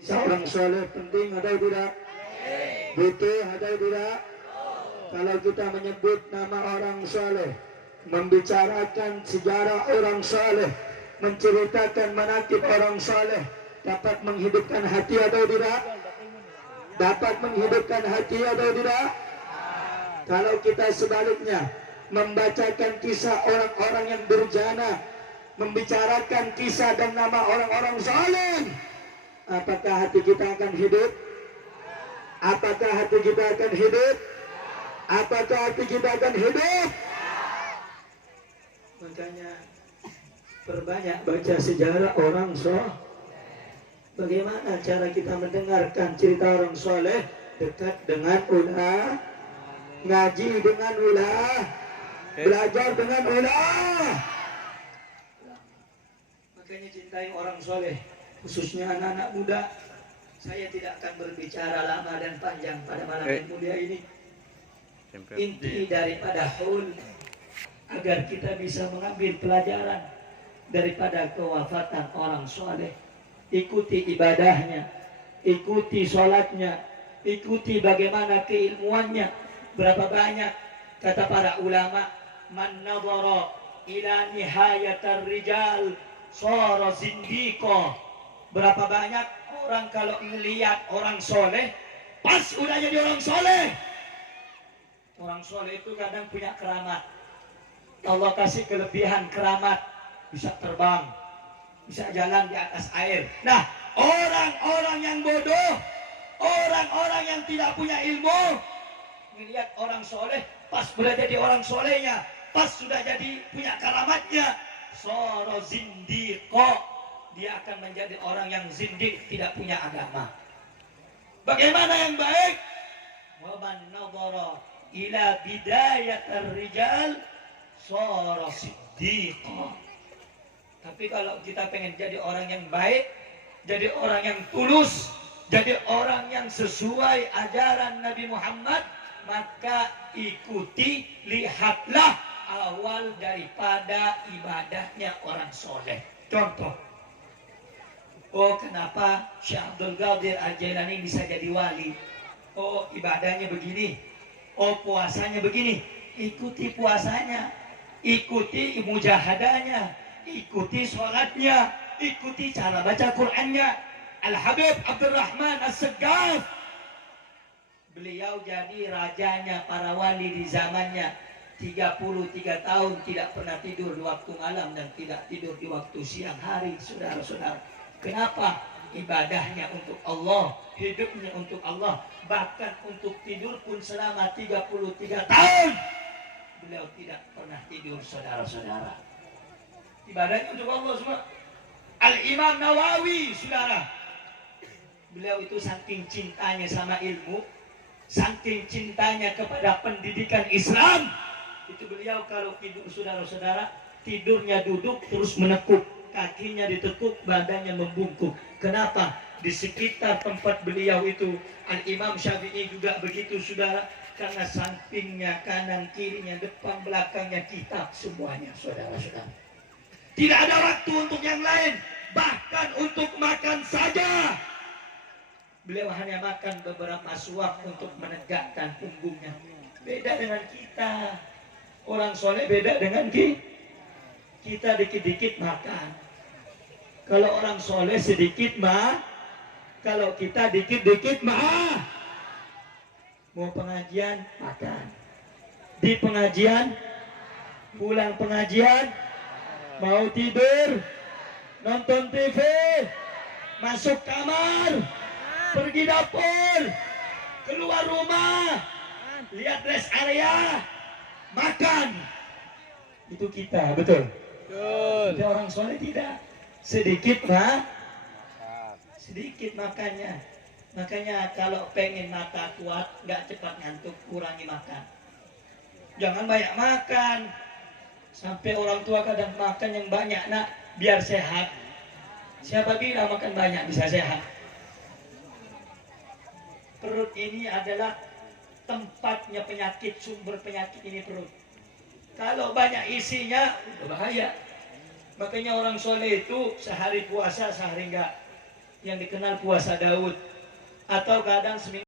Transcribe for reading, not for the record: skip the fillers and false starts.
Seorang soleh penting ada tidak? Butuh ada tidak? Kalau kita menyebut nama orang soleh, membicarakan sejarah orang soleh, menceritakan manaqib orang soleh, dapat menghidupkan hati atau tidak? Dapat menghidupkan hati atau tidak? Kalau kita sebaliknya membacakan kisah orang-orang yang berjana, membicarakan kisah dan nama orang-orang soleh, apakah hati kita akan hidup? Apakah hati kita akan hidup? Apakah hati kita akan hidup? Makanya perbanyak baca sejarah orang soleh. Bagaimana cara kita mendengarkan cerita orang soleh? Dekat dengan ulah, ngaji dengan ulah, belajar dengan ulah. Makanya cintai orang soleh, khususnya anak-anak muda. Saya tidak akan berbicara lama dan panjang pada malam yang mulia ini. Inti daripada haul agar kita bisa mengambil pelajaran daripada kewafatan orang soleh. Ikuti ibadahnya, ikuti sholatnya, ikuti bagaimana keilmuannya. Berapa banyak kata para ulama, man nadhara ila nihayatar rijal shara zindiqa. Berapa banyak orang kalau melihat orang soleh, pas udah jadi orang soleh. Orang soleh itu kadang punya keramat. Allah kasih kelebihan keramat, bisa terbang, bisa jalan di atas air. Nah, orang-orang yang bodoh, orang-orang yang tidak punya ilmu, melihat orang soleh, pas sudah jadi orang solehnya, pas sudah jadi punya keramatnya, soro zindiqo, dia akan menjadi orang yang zindik, tidak punya agama. Bagaimana yang baik? Waman nadhara ila bidayatir rijal soro siddiqo. Tapi kalau kita pengen jadi orang yang baik, jadi orang yang tulus, jadi orang yang sesuai ajaran Nabi Muhammad, maka ikuti, lihatlah awal daripada ibadahnya orang soleh. Contoh, oh kenapa Syekh Abdul Qadir Al-Jailani bisa jadi wali? Oh ibadahnya begini, oh puasanya begini. Ikuti puasanya, ikuti mujahadahnya, ikuti sholatnya, ikuti cara baca Qur'annya. Al-Habib Abdurrahman As-Segaf, beliau jadi rajanya para wali di zamannya. 33 tahun tidak pernah tidur di waktu malam dan tidak tidur di waktu siang hari, saudara-saudara. Kenapa? Ibadahnya untuk Allah, hidupnya untuk Allah. Bahkan untuk tidur pun selama 33 tahun beliau tidak pernah tidur, saudara-saudara. Ibadahnya untuk Allah semua. Al-Imam Nawawi, saudara, beliau itu saking cintanya sama ilmu, saking cintanya kepada pendidikan Islam, itu beliau kalau tidur, saudara-saudara, tidurnya duduk terus menekuk, kakinya ditekuk, badannya membungkuk. Kenapa? Di sekitar tempat beliau itu Al-Imam Syafi'i juga begitu, saudara, karena sampingnya, kanan kirinya, depan belakangnya kitab semuanya, saudara-saudara. Tidak ada waktu untuk yang lain, bahkan untuk makan saja beliau hanya makan beberapa suap untuk menegakkan punggungnya. Beda dengan kita, orang soleh beda dengan kita dikit-dikit makan. Kalau orang soleh sedikit mah, kalau kita dikit-dikit mah. Mau pengajian makan, di pengajian, pulang pengajian, mau tidur, nonton TV, masuk kamar, pergi dapur, keluar rumah, lihat rest area, makan. Itu kita, betul? Betul. Tapi orang soleh tidak. Sedikit mah, sedikit makannya. Makanya kalau pengen mata kuat, nggak cepat ngantuk, kurangi makan. Jangan banyak makan. Sampai orang tua kadang makan yang banyak, nak, biar sehat. Siapa bilang makan banyak bisa sehat? Perut ini adalah tempatnya penyakit, sumber penyakit ini perut. Kalau banyak isinya, bahaya. Makanya orang soleh itu sehari puasa, sehari enggak. yang dikenal puasa Daud, atau kadang seminggu